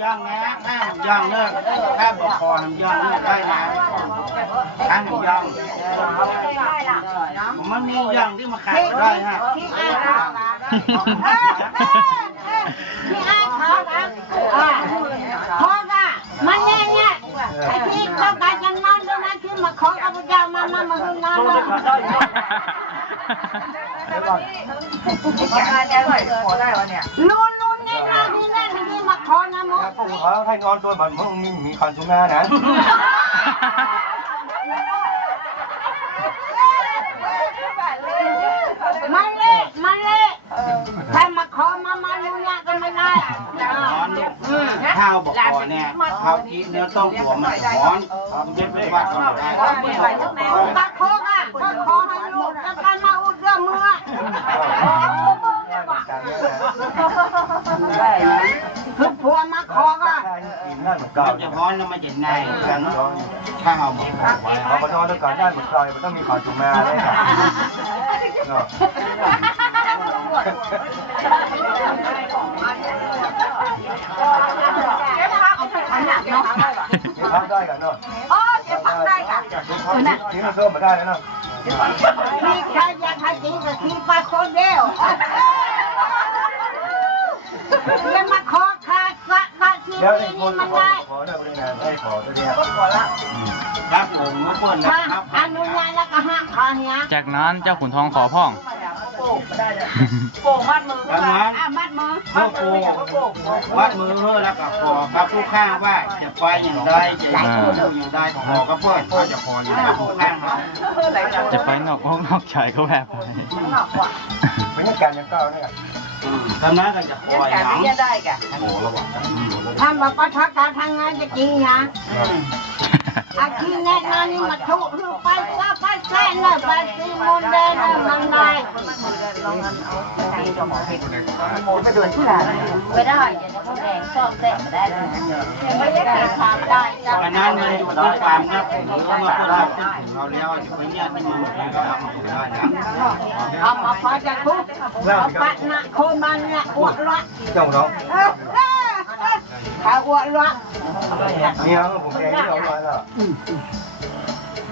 ย่องนะถ้าย่องเลิกถ้าบอกคอทำย่องเลิกได้นะถ้าย่องมันมีย่องที่มาขาดได้ฮะที่อ้ายเขาที่อ้ายเขานะเพราะมันเนี่ยเนี่ยไอ้ที่ต้องการจะนอนตรงนั้นคือมาขอพระพุทธเจ้ามามามาหึงนอนเลยลุนลุนนี่นะที่นั่นที่มา ขอนะโมปู่เขาให้นอนตัวมันมึงมีมีคันสุมานะมาเล่มาเล่ใครมาขอมามาลุงยาก็ไม่ได้ร้อนข้าวบอกคอเนี่ยข้าวจีเนื้อต้มหัวมันร้อนเย็บวัดก็ได้ กัมันนจะร้อนแล้วมันจะในกันข้าวบอกคอไว้พอมานอนด้วยกันได้เหมือนใครมันต้องมีคันสุมาได้ค่ะเนาะอันหนักเนาะกินพักได้กันเนาะโอ้เดี๋ยวฟังได้ค่ะกินมันเพิ่มมาได้แล้วเนาะที่ใครอยากให้จริงก็ที่ไปคนเดียวจะมาขอขาดสะสะที่เดี๋ยวไอ้นี่คนมันขอได้ ขอได้บริงานให้ขอตัวเนี้ยครับผมเมื่อก่อนนะถ้าครับอนุญาตแล้วก็ห้ามขอเนี้ยจากนั้นเจ้าขุนทองขอพ่องดังนั้นอะมัดมือเมื่อปูวัดมือแล้วก็ขอกับผู้ข้างว่าจะไปอย่างไรจะอยู่อย่างไรขอกับเพื่อนเขาจะขออย่างไรผู้ข้างเรา จะไปนอกห้องนอกชายก็แวบไปเป็นยังการยังเก้าเนี่ยทำนั้นก็จะขออย่างทำแบบประทักการทางงานจะจริงนะอาชีพแน่นอนนี่มาถูกคือไปซะ ไปแซ่เลยไปซีมูนเดนมันได้ไม่ได้เดี๋ยวเขาแดงชอบเต้นไม่ได้เลยไม่ได้ทำได้จ้ะอันนั้นมันอยู่ที่ความนับถือเมื่อค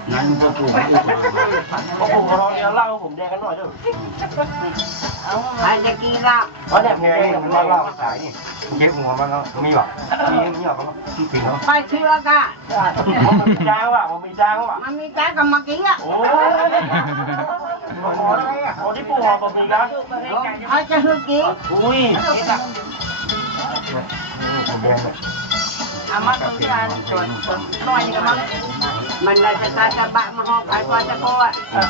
นเราขึ้นถึงเราแล้วจะไปเนี่ยที่มันเป็นเราได้นะเอามาพอจะทุกเอาปัดนะโคมันเนี่ยอวดละเจ้าน้องขาอวดละเนี่ยผมเองที่เอาไว้แล้วนั้นพวกปู่ไม่ได้พอปู่เขาเนี่ยเล่าผมแดงกันหน่อยเด้อใครจะกินละเพราะเนี่ยไงผมเล่าเล่าขายนี่เย็บหัวมันแล้วมีหรอมีมีหรอครับที่ปีเนาะไปเชื่อกะผมมีจ้างว่ะผมมีจ้างว่ะมันมีใจกับมากินอะโอ้ยขออะไรอะขอที่ปู่หอผมมีนะใครจะคือกินอุ้ยผมแดง เอามาตรงที่ร้านจนน้อยนี่ก็มามันได้จะตาจะบะมาหอบใครก็จะโกอะอ่ย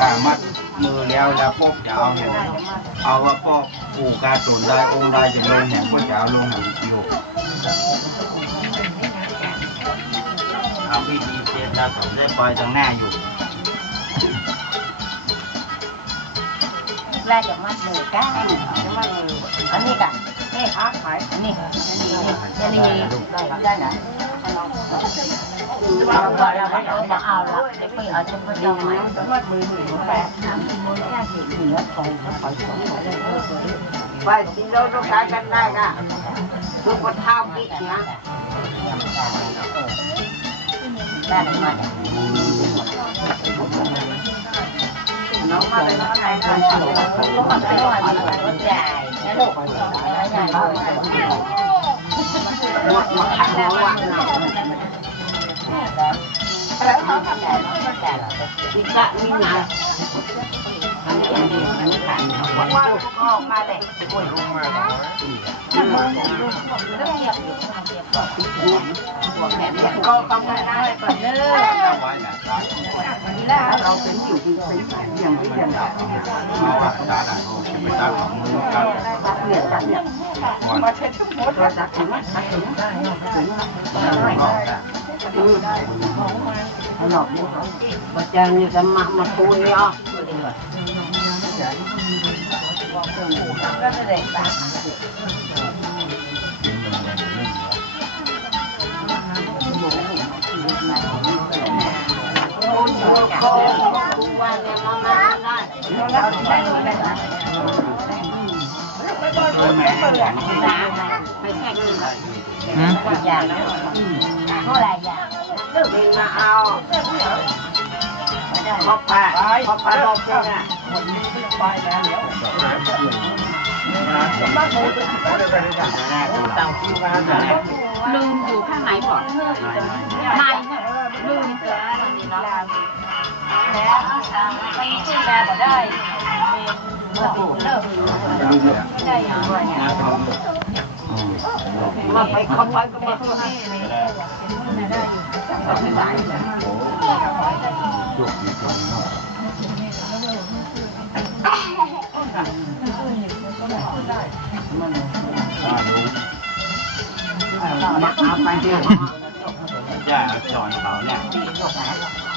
อามัดมือแล้วแล้วพกจะเอาเอาว่าพกปูกาตุนได้องค์ได้จะลงแห่งพวกจะเอาลงแห่งอยู่ทำพิธีเสร็จตนาสมได้ไปทางหน้าอยู่แรกจะมัดมือก้างจะมัดมืออันนี้กัน นี่ค้าขายอันนี้อันนี้อันนี้ได้ไหนเอาไปเอาไปเอาไปเอาละเดี๋ยวไปเอาจนก็จะมามัดมือมือแปดน้ำมือแค่ถึงเหนือคอยคอยคอยไปสิเราต้องการกันได้กะคือปะเท้ากินนะได้มาน้องมาเป็นองไทยนะก็มันเป็นหน่อยมันรถใหญ่นะลูกใหมากหมดมาขัดหัวแล้วเขาทำแบบนี้ม่ใหญ่ละอีกละนี่นะ กมาแต่ป่วยรู้มาเรื่องเงียบอยู่เงียบก่อนก็กำลังได้ก่อนเนอะเอาไว้นะตายทีแรกเราเป็นอยู่เป็นอย่างที่เรียนเราเอาไว้ตายได้โอ้จะไปตายของมือกันเรียนกันเนี่ยวันเราจะถึงจะถึงถึงอืมหลอกนี่เขาจจัยนี่จะมามาคุยอะ ก็จะเด็กแบบโอ้ย โอ้ยวันเนี่ยมามาได้เราได้ดูกันนะหมอย่างเท่าไหร่อย่างนี่มาเอาพอปะพอปะบอกเองอะลืมอยู่ข้างไหนก่อนไม่ลืมเจอนี่เนาะแล้วไปที่แม่ก็ได้เลิกเลิกไม่ได้อย่างไรเนี่ยมาไปเข้าไปก็มามาเอาไปเดียวย่าสอนเขาเนี่ย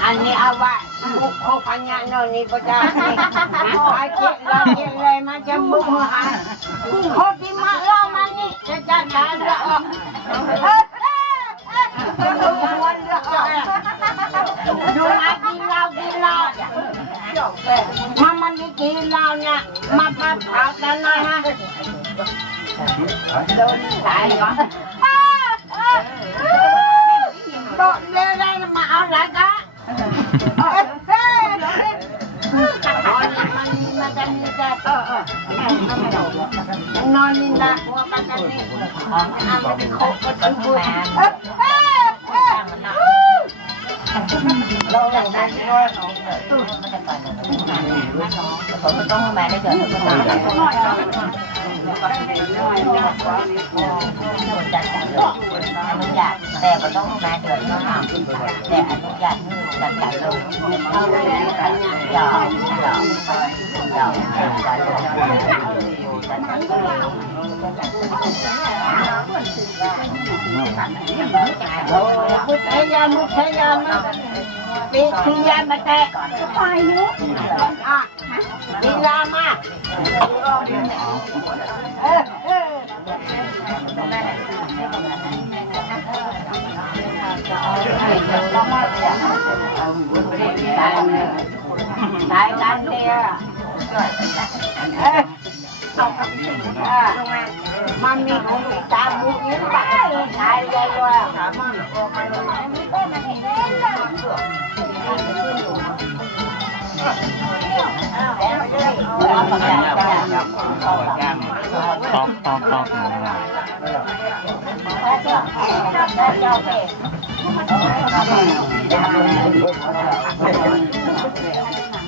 อันนี้เอาไว้บุกเขาพันยานนนี่ก็ได้นี่ไปเจ็บเราเจ็บเลยมาจะบุกมาหาโคตรมาเล่ามันนี่จะจัดการละออกดู กินเหล้ากินเหล้ามามันนี่กินเหล้าเนี่ยมาพัดเผากันห เราอย่างนั้นด้วยเขาต้องแม่ได้เจอคนตายอนุญาตแต่ก็ต้องแม่เดือดร้ อนแต่อนุญาตจัดการลงเ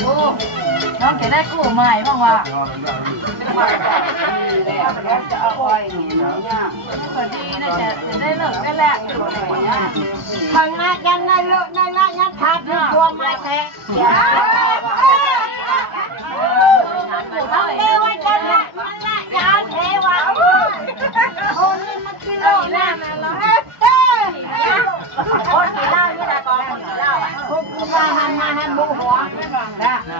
ารลงแต่ไปเนาะอะปีลามาเออเออตายกันเดียเอ้ยมันมีของตาบุกยิ้มไปตายเลยว่ะตอกตอกตอกหนูนะแก่มาคุยมางคนจะตะโกนที่เด็กอยู่อยู่มาบ้านนี้มันยังได้ดีอะมาบ้านหนักบ้านนี้บ้านแล้วพูดจะไปพูดอยู่กับน้องจะได้กู้ใหม่บ้างวะจะเอาอ้อยนี่นะพอดีน่าจะจะได้เลิกได้แลกอยู่ไหนเนี่ยข้างหน้ากันในโลกในละยันขาดที่ตัวมาแท้เอาเทวกันละมันละยาเทวะโอ้นี่มันกิโลนะคนกินเหล้านี่นะกองกินเหล้าอะคนกินเหล้าหันมาหันบูหัวนะเอาแม่ยันเลือดออกมาอันนี้ตัวนี้ก็เลิกก็พูดด้วยมันเลิกเนี่ยมันก็ลืมด้วยเนี่ยมันหอมได้ปล่อยเลยแม่แม่ไม่หอมแม่ดีเลยหอมมากเลยเดี๋ยวน้อยอะนี่ตัวนี้นี่กันปล่อยนะกะด้วยมันมจำก็ถ้ามันมามื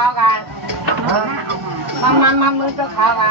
ขาวกันมันมามามือเจ้าขาวกัน